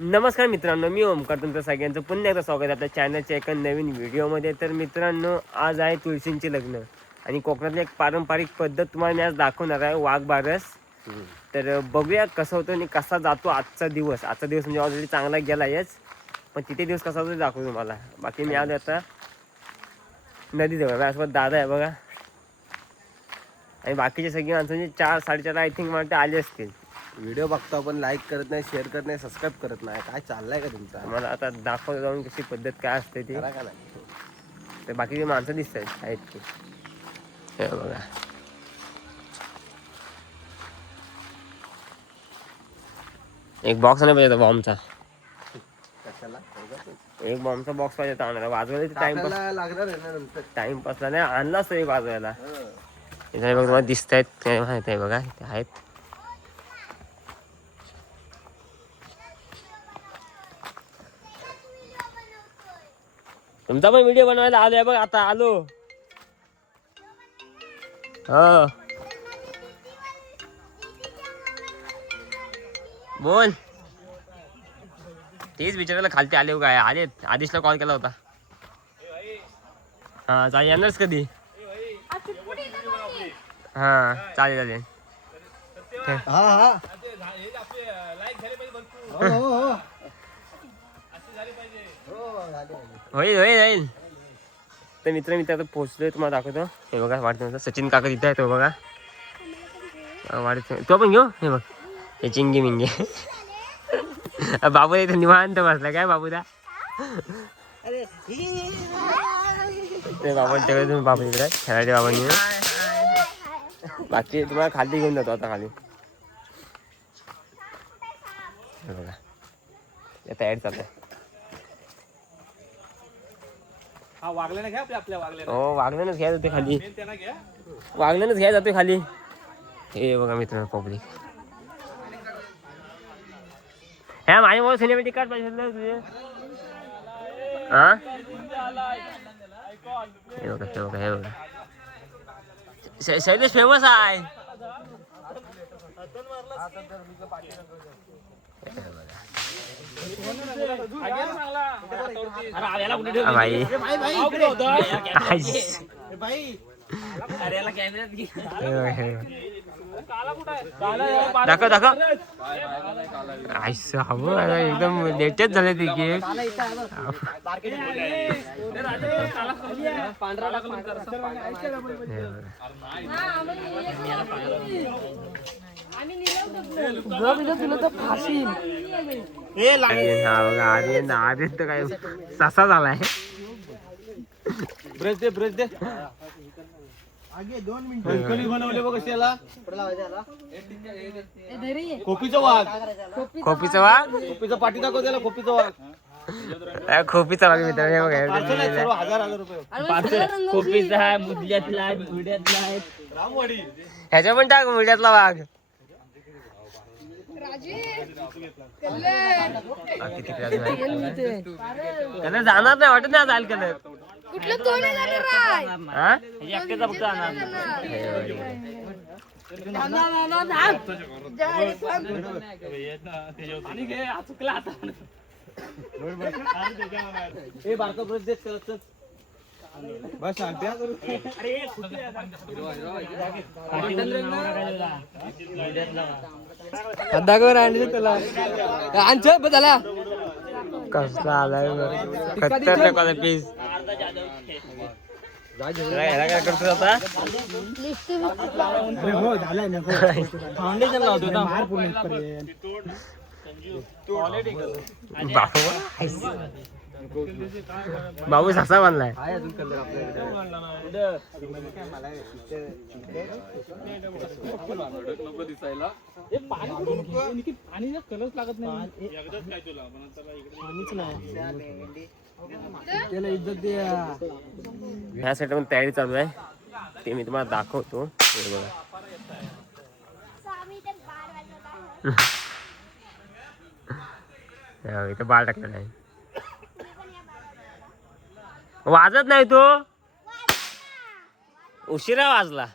नमस्कार मित्रांनो मी ओमकार तुमचं सगळ्यांचं पुन्हा एकदा स्वागत आहे आपल्या चॅनलच्या एका नवीन व्हिडिओमध्ये. तर मित्रांनो आज आहे तुळशींचे लग्न आणि कोकणातली एक पारंपरिक पद्धत तुम्हाला मी आज दाखवणार आहे वाघ बारस. तर बघूया कसं होतं आणि कसा जातो आजचा दिवस. आजचा दिवस म्हणजे ऑलरेडी चांगला गेला आहेच पण तिथे दिवस कसा होतो दाखवतो तुम्हाला. बाकी मी आलो आता नदी जवळ माझ्यासोबत दादा आहे बघा. आणि बाकीचे सगळी माणसं म्हणजे चार साडेचार आय थिंक मला आले असतील. व्हिडिओ बघतो पण लाईक करत नाही शेअर करत नाही सबस्क्राईब करत नाही. काय चाललंय का तुमचा? मला आता दाखवतो जाऊन कशी पद्धत काय असते ती. का नाही? तर बाकीची माणसं दिसत आहेत की हे बघा. एक बॉक्स नाही पाहिजे बॉम्बचा कशाला? एक बॉम्बचा बॉक्स पाहिजे होता आणायला. वाजवायला टाइमपास आपल्याला लागणार आहे ना नंतर. टाइमपासला नाही आणलाच तो एक वाजवायला. हं. इथे बघ तुम्हाला दिसत आहेत ते माहीत आहे बघा इथे आहेत. तुमचा पण व्हिडिओ बनवायला आलोय बघ आता आलो. हो. बोल. तेच विचारायला खालते आले काय आले आधीचला कॉल केला होता. हा चालेल येणारच कधी? हा चालेल चालेल. हा होईल होईल होईल. तर मित्र मित्र आता पोहोचलोय तुम्हाला दाखवतो. हे बघा वाढतो सचिन काका तिथे आहे तो बघा. वाढतो तो पण घेऊ? हे बघ. हे चिंगी मिंगे. बाबू इथे निवांत बसला काय बाबूदा ते बाबा तेवढे तुम्ही बाबू इकडे. खेळायचे बाबांनी बाकी तुम्हाला खाली घेऊन जातो आता खाली. हे बघा. तयारी चालू आहे हा वागल्याने घ्या आपल्या आपल्या वागल्याने हो वागण्यानंच जाते खाली. मेन त्यांना घ्या. वागण्यानंच जाते खाली. हे बघा मित्रांनो पब्लिक. ह्या माझ्यामुळे सिनेमॅटिक कार्ड पाहिजे होतं तुझे? हा? हे बघा हे बघा हे बघा. शैलेश फेमस आहे. हा, भाई दाखव दाखव. आईस हवं एकदम लेटेस्ट झाले ते केक आर्यन हा बघा आर्यन आर्यन तर काय ससा झालाय. ब्रश दे ब्रश दे. कणकणी बनवले बघ कशाला खोपीचं वाघ. खोपीचा वाघ? खोपीचं पाठी दाखव त्याला खोपीचं वाघ. खोपीचा वाघ मित्र हे बघा पार्सल आहेत सर्व हजार हजार रुपये. खोपीचा आहे मुदल्यातला आहे मुड्यातला आहे. रामवाडी ह्याच्या पण टाक मुड्यातला वाघ. कलर जाणार नाही वाटत नाही जाईल कलर कुठलं तो नाही जाणार राय? हा? एकट्याचा फक्त आणि घे चुकला आता. ए बारका ब्रश दे चल चल बस शांती हा करू कसला आलाय खतरनाक वाला पीस फाउंडेशन लावतो ना बाबू ससा बांधलाय पाणी लागत नाही इज्जत दे ह्या साठी पण तयारी चालू आहे. ते मी तुम्हाला दाखवतो. बघा, इथं बाळ टाकलेला आहे. वाजत नाही तो? उशिरा वाजला.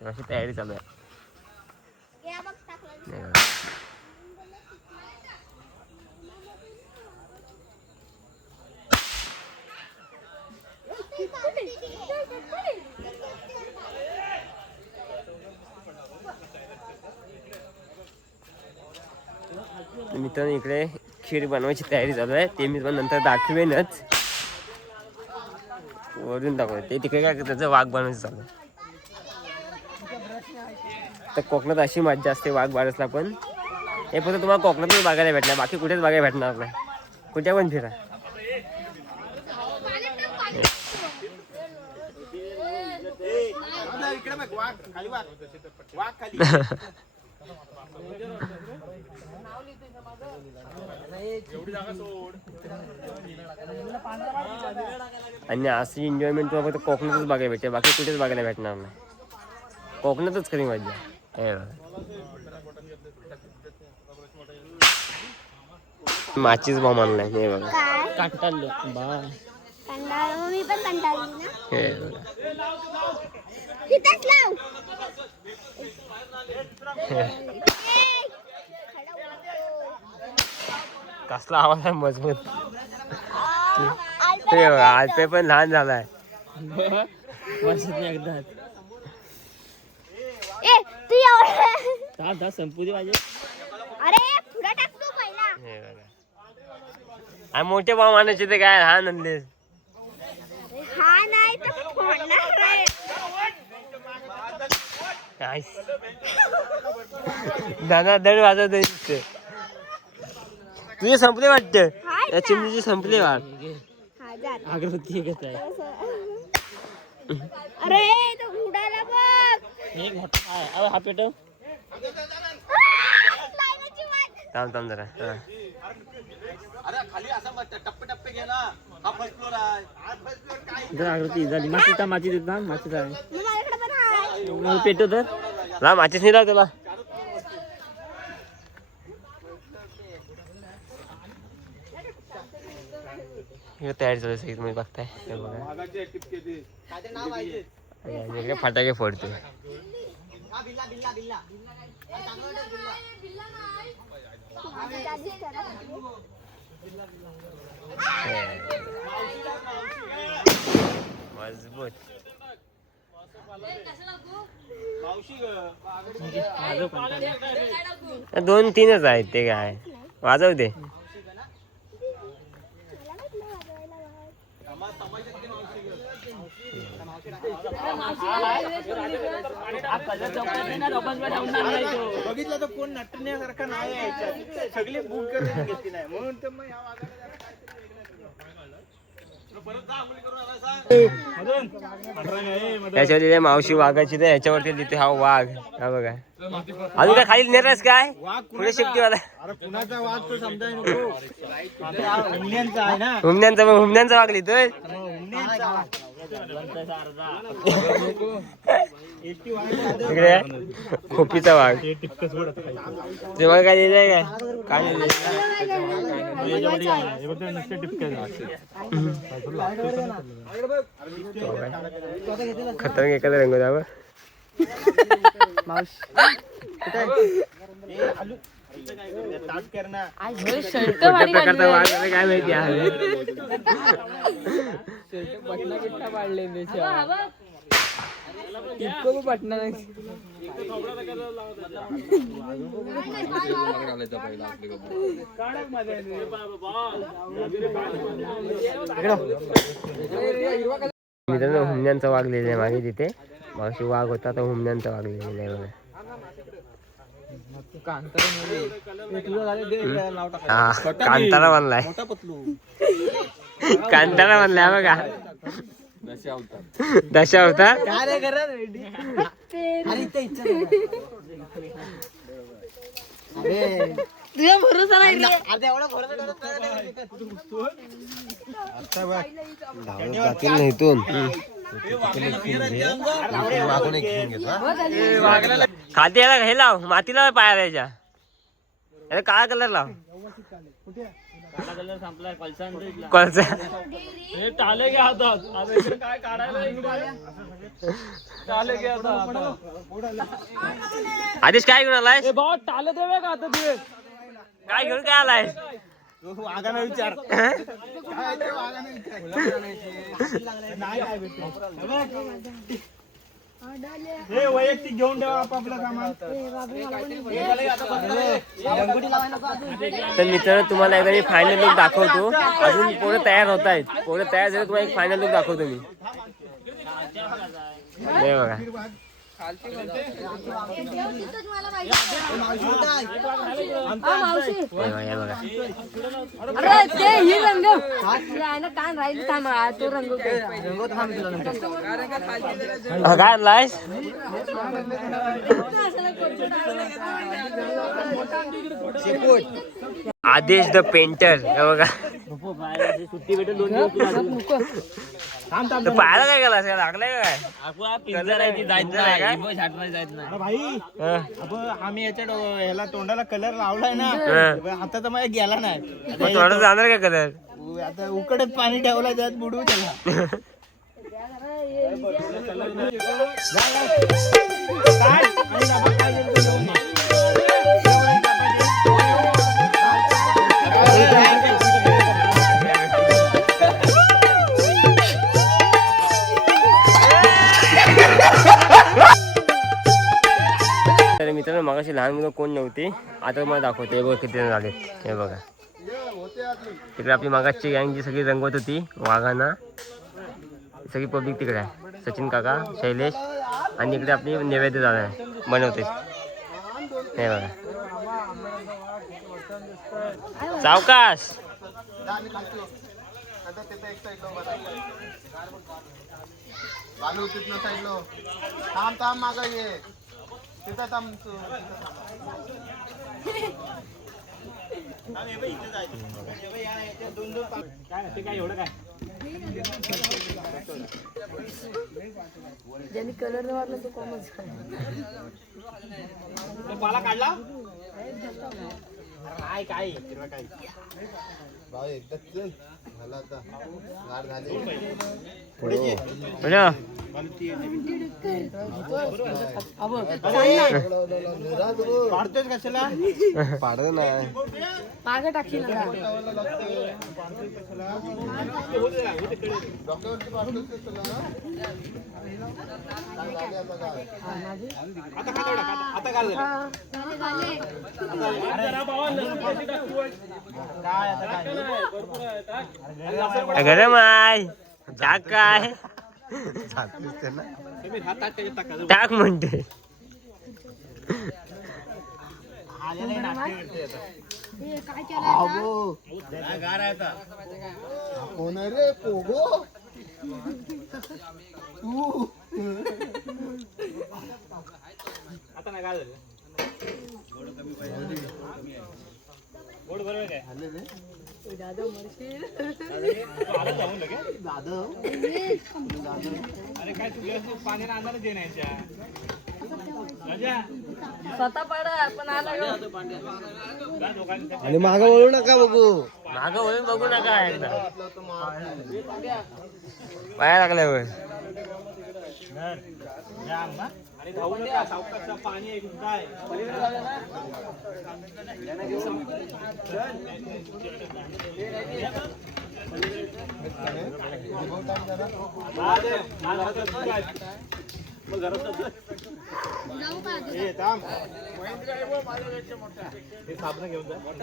अशी तयारी चालू आहे. मित्रांनो इकडे खीर बनवायची तयारी चालू आहे. ते मी तुम्हाला नंतर दाखवेनच. वरून दाखवते. ते तिकडे काय त्याचं वाघ बनवायचं चालू. तर कोकणात अशी मज्जा असते वाघ बारसला पण. हे फक्त तुम्हाला कोकणातच बघायला भेटणार बाकी कुठेच बघायला भेटणार नाही. कुठे पण फिरा. आणि अशी एन्जॉयमेंट तुम्हाला फक्त कोकणातच बघायला भेटते. बाकी कुठेच बघायला भेटणार नाही. कोकणातच खरी मजा हे. माचीच बॉम्ब आणलाय. हे बघा. कंटाळलो बा मी पण कंटाळली ना हे बघा. कसला आवाज आहे मजबूत. बघा आलपे पण लहान झालाय. एकदा. ए तू एवढं दहा दहा संपू दे माझे अरे तू हे मोठे बॉम्ब आणायचे ते काय लहान आणले. हा नाही तर फोडणार आहे. दादा दड वाजवत दिसते तुझे संपले वाटत? त्या चिमणीचे संपले वाट. हा अगरबत्ती एकच आहे अरे तो उडाला बघ. एक मोठा आहे अरे हा पेटव. थांब थांब जरा. हा. अरे खाली असा मस्त टप्पे टप्पे घे ना हा फर्स्ट फ्लोर आहे. हा फर्स्ट फ्लोर काय जर अगरबत्ती झाली मातीचा माती देत ना पेटव तर. ला माचीस नाही त्याला. हे तयारी चालू आहे सगळी तुम्ही बघताय हे? बघा आणि आम्ही इकडे फटाके फोडतो आधीच करा. मजबूत। माझं कंटाळलो दोन तीनच आहेत ते काय? वाजव बघितलं तर कोण नटण्यासारखा नाही आहे याच्यात. सगळे बुक करून घेतली नाही. म्हणून तर मग ह्या वाघाला त्याच्यावरती ते मावशी वाघाची तर ह्याच्यावरती तिथे हा वाघ. हा बघा. अजून काय खाली नेरास काय? पुढे आपला हा हुमण्यांचा हुमण्यांचा वाघ लिहितोय हुमण्यांचा इकडे खोपीचा वाघ. ते काय लिहिलंय काय? काय लिहिलंय खतरंग एखादा रंग दावा प्रकारचा वाघ आहे काय माहिती आहे? मित्रांनो हुमण्यांचा वाघ मागे तिथे. मावशी वाघ होता तर हुमण्यांचा वाघ लिहिलेला आहे बघा. हा कांतारा बनलाय मोठा पतलू कांतारा बनलाय बघा दशा होता तुझ्या भरोसा नाही रे. जातील ना इथून वाघून एक घेऊन घेतो हा. खाते याला हे लाव मातीला पाया द्यायच्या. अरे काळा कलर लाव. काळा कलर संपलाय कोळसा आणतो इथला. कोणचा हे टाले घे हातात आता इकडे काय? काढायला टाले आता. आधीच काय घेऊन आलाय ए भाऊ टाले देवे का आता तुझे काय घेऊन काय आलाय विचार. काय हे वैयक्तिक घेऊन ठेवा आपापलं सामान. तर मित्रांनो तुम्हाला एकदा मी फायनल लुक दाखवतो. अजून पोरं तयार होत आहेत. पोरं तयार झाले तुम्हाला एक फायनल लुक दाखवतो मी. बघा. अरे ते ही रंग. कान राहील थांब तो रंग काय आणलायस? आदेश द पेंटर हे बघा. तर पाहायला काय गेला काय लागलाय काय काय? भाई हा. आम्ही याच्या डो- ह्याला तोंडाला कलर लावलाय ना. हा. आता तर माझ्या गेला नाही. मग थोडं जाणार का कलर उ- आता उकडत पाणी ठेवलं त्यात बुडवू त्याला. काय? काय तर मित्रांनो मागाशी लहान मुलं कोण नव्हती? आता मला दाखवते. हे बघा किती जण झाले हे बघा. तिकडे आपली मागाची गँग जी सगळी रंगवत होती वाघांना. सगळी पब्लिक तिकडे आहे. सचिन काका शैलेश आणि इकडे आपली नैवेद्य झाला आहे. बनवते. हे बघा. सावकाश! थांब थांब ये. तिथं थांब तू काय ते काय एवढं काय ज्यांनी कलर मारला तो कॉमच तो पाला काढला? काय काय? हिरवा काय? भाऊ एकदा चल झालं आता गार झाली कशाला पाडत नाही मागे टाकशील ना आता काय एवढं? आता- आता काय झालं काय आता काय गरम आहे. टाक काय? तुम्ही हात ताट टाक म्हणते. कोण रे पोगो आता नाही काय झालं गोड बरोबर काय आले रे अरे काय स्वतः पडा पण आला. आणि माग वळू नका बघू. मागं वळून बघू नका एकदा. पाया लागल्यावर जाम ना आणि धावू नका सावकाशचं पाणी आहे. तुमचं आहे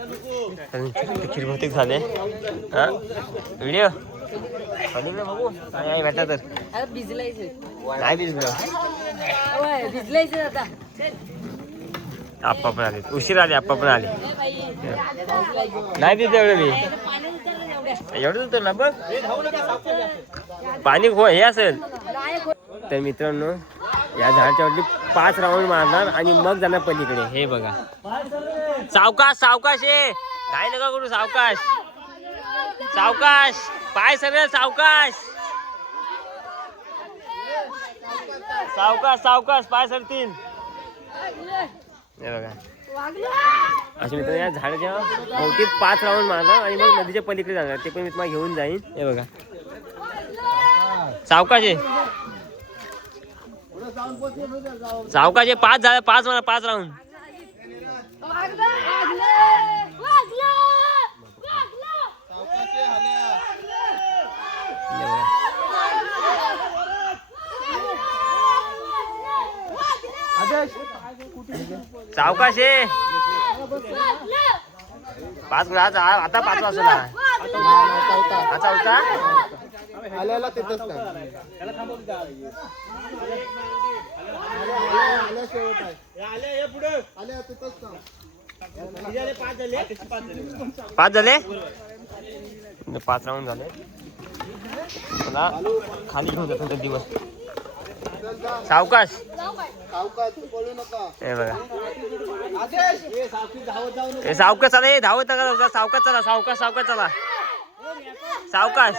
खीर बहुतेक झाले हा व्हिडिओ बघू काय आहे तर नाही आता आप्पा पण आले उशीर आले आप्पा पण आले नाही भिजलं एवढं मी ना एवढं तर ना बघ पाणी खो हे. असेल तर मित्रांनो. या झाडाच्या वरती पाच राऊंड मारणार आणि मग जाणार पलीकडे. हे बघा. सावकाश सावकाश ये. काय नका करू सावकाश. सावकाश पाय सगळे सावकाश. सावकाश सावकाश पाय सरतील हे बघा. असे मित्रांनो या झाडाच्या भोवती पाच राऊंड मारणार आणि मग नदीच्या पलीकडे जाणार. ते पण मी तुम्हाला घेऊन जाईन. हे बघा. सावकाश आहे जाऊ पाच झाले पाच म्हणा पाच राऊंड सावकाश. आहे पाच आता पाच वाजता. चौथा आल्याला तिथंच थांब. त्याला. आल्या आल्या शेवट आहे. आले पुढं. आल्या तिथंच थांब. पाच झाले. पाच झाले. पाच झाले? पाच राऊंड झाले. मला खाली घेऊन जातो ते दिवस. सावकाश. सावकाश हे बघा. सावकाश चला हे धावत नका. सावकाश चला सावकाश सावकाश चला. सावकाश.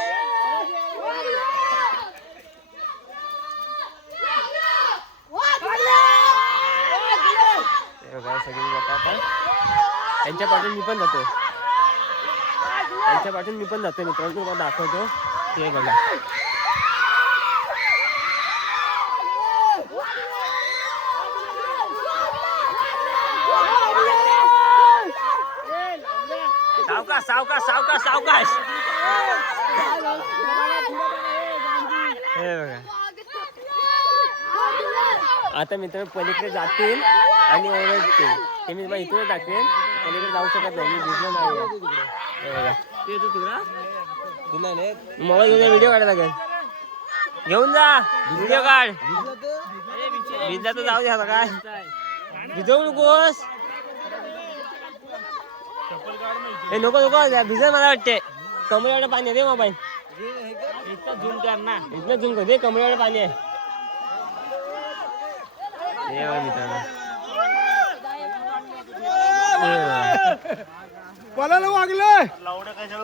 बघा जातात त्यांच्या पाठून मी पण जातो त्यांच्या पाठून मी पण जातो मित्रांनो तुम्हाला दाखवतो. ते बघा. सावकाश सावकाश सावकाश सावकाश. हे बघा. आता मित्र पलीकडे जातील. आणि ओरडतील ते मी इथूनच दाखवेन. पलीकडे जाऊ शकत नाही. मी भिजलो नाही. हे. मोबाईल घेऊन व्हिडिओ काढायला लागेल. घेऊन जा. व्हिडिओ काढ. भिजला तर जाऊ द्या काय. भिजवू नकोस. हे नको नको. भिजल मला वाटते कमरेवाडं पाणी आहे रे मोबाईल. झूम कर ना. इथनं झूम कर. दे कमरेवाडं पाणी आहे. मित्रांनो. पळायला वागलं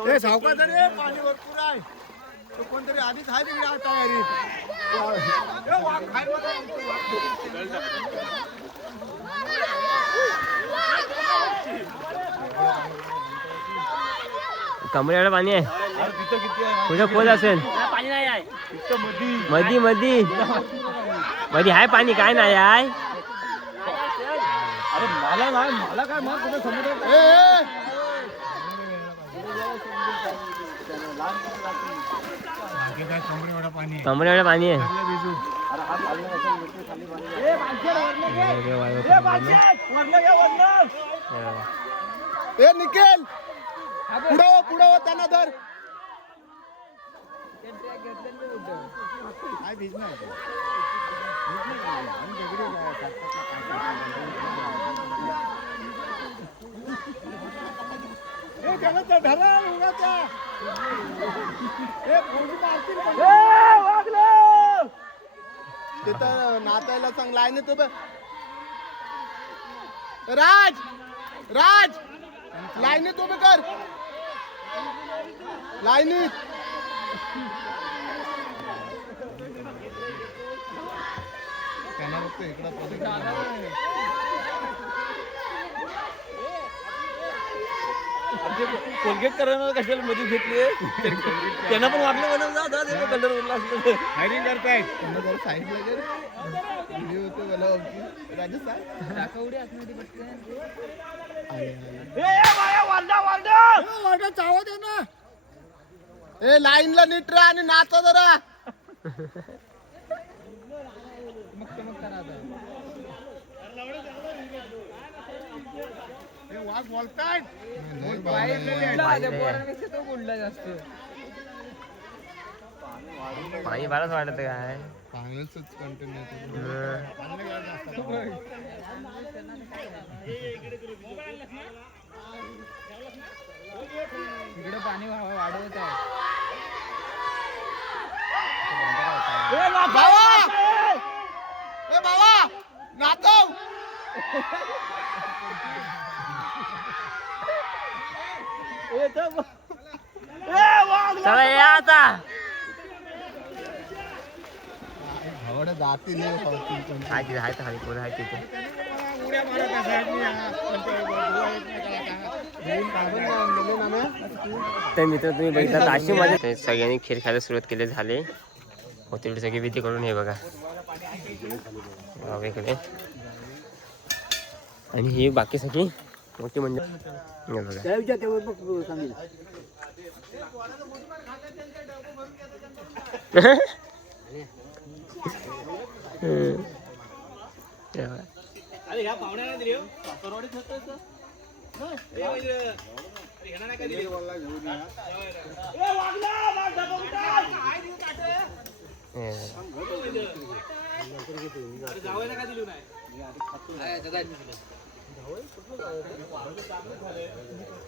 हे सावकाश रे पाणी भरपूर आहे. तो कोणतरी आधीच आहे तिकडे तयारी. कमरेवाडं पाणी आहे. कुठे खोल असेल. पाणी नाही आहे. मधी मधी. मधी आहे पाणी काय नाही आहे. अरे मला नाही मला काय मग कुठे समुद्र ए, पाणी आहे. हे बघा. ए निकेल पुढं हो, पुढं हो, त्यांना धर. काय भिजणार तिथं नाचायला सांग लाईन तू राज! राज! लाईनीत उभे कर. लाईनीत. त्यांना फक्त इकडं कोलगेट करायला कशाला मध्ये घेतली त्यांना पण वाटलं म्हणून जा जा कलर उरला असलं फायरिंग करतायत. त्यांना जरा साईडला कर व्हिडिओ होतो मला आमची. राजस्थान? वाटा चावत आहे ना. ए लाईनला नीट राहा आणि नाचा जरा. वाघ बोलतायत. पाणी बरंच वाटत काय? चांगलंच इकडे पाणी वाढवत आहे. बाबा नाचव चला या आता. आवड जातील हे पावतील पण. हाय तिथे हाय खाली पोरं हाय तिथे. आपण गेले ना मॅम? तर मित्र तुम्ही बघितलं तर अशी ते सगळ्यांनी खेळ खेळायला सुरुवात केली झाले. होतील सगळी भीती करून हे बघा. गावाकडे आणि ही बाकी सगळी? मोठी म्हणजे हे बघा हम्म. हे बघा. अरे ह्या पाहुण्याला दिली हो परवाडीत होतं तर. ए, वैद्य. अरे ह्याला नाही का दिली?